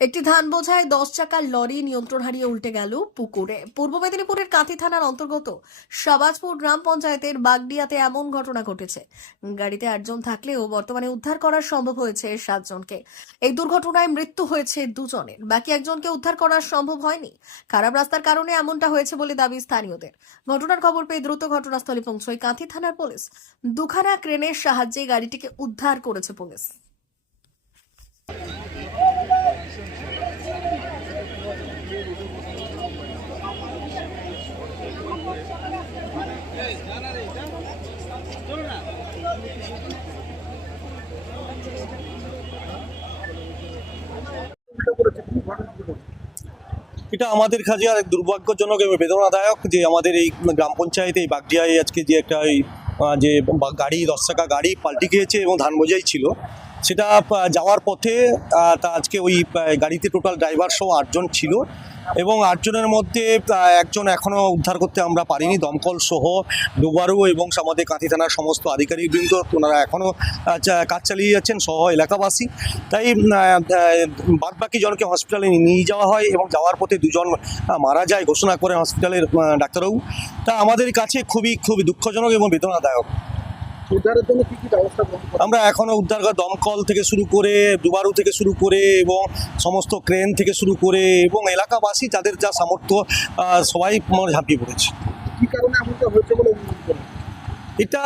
একটি ধান বোঝায় দশ চাকার লরি নিয়ন্ত্রণ হারিয়ে উল্টে গেল পুকুরে। পূর্ব মেদিনীপুরের কাঁথি থানার অন্তর্গত সাবাজপুর গ্রাম পঞ্চায়েতের বাগডিয়াতে এমন ঘটনা ঘটেছে। গাড়িতে আটজন থাকলেও বর্তমানে উদ্ধার করা সম্ভব হয়েছে সাতজনকে। এই দুর্ঘটনায় মৃত্যু হয়েছে দুজনের। বাকি একজনকে উদ্ধার করা সম্ভব হয়নি। খারাপ রাস্তার কারণে এমনটা হয়েছে বলে দাবি স্থানীয়দের। ঘটনার খবর পেয়ে দ্রুত ঘটনাস্থলে পৌঁছয় কাঁথি থানার পুলিশ। দুখানা ক্রেনের সাহায্যে গাড়িটিকে উদ্ধার করেছে পুলিশ। এটা আমাদের কাছে আর দুর্ভাগ্যজনক এবং বেদনাদায়ক যে আমাদের এই গ্রাম পঞ্চায়েতে এই বাগডিয়ায় আজকে যে একটা এই, যে গাড়ি দশ চাকা গাড়ি পাল্টি খেয়েছে এবং ধান বোঝাই ছিল। সেটা যাওয়ার পথে তা আজকে ওই গাড়িতে টোটাল ড্রাইভার সহ আটজন ছিল এবং আটজনের মধ্যে একজন এখনও উদ্ধার করতে আমরা পারিনি। দমকল সহ ডোবারু এবং আমাদের কাঁথি থানার সমস্ত আধিকারিকবৃন্দ, ওনারা এখনও কাজ চালিয়ে যাচ্ছেন, সহ এলাকাবাসী। তাই বাদ বাকি জনকে হসপিটালে নিয়ে যাওয়া হয় এবং যাওয়ার পথে দুজন মারা যায়, ঘোষণা করে হসপিটালের ডাক্তারবাবু। তা আমাদের কাছে খুবই খুবই দুঃখজনক এবং বেদনাদায়ক। আমরা এখনও উদ্ধার করা দমকল থেকে শুরু করে দুবারু থেকে শুরু করে এবং সমস্ত ক্রেন থেকে শুরু করে এবং এলাকাবাসী যাদের যা সামর্থ্য সবাই ঝাঁপিয়ে পড়েছে কি কারণে এমনটা হয়েছে বলে? এটা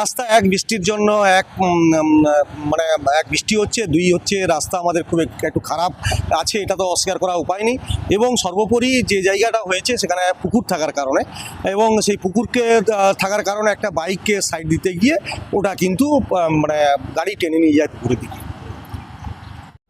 রাস্তা এক বৃষ্টির জন্য, এক মানে এক বৃষ্টি হচ্ছে, দুই হচ্ছে রাস্তা আমাদের খুব একটু খারাপ আছে, এটা তো অস্বীকার করা উপায় নেই। এবং সর্বোপরি যে জায়গাটা হয়েছে, সেখানে পুকুর থাকার কারণে। এবং সেই পুকুরকে থাকার কারণে একটা বাইককে সাইড দিতে গিয়ে ওটা কিন্তু মানে গাড়ি টেনে নিয়ে যায় পুকুরের দিকে।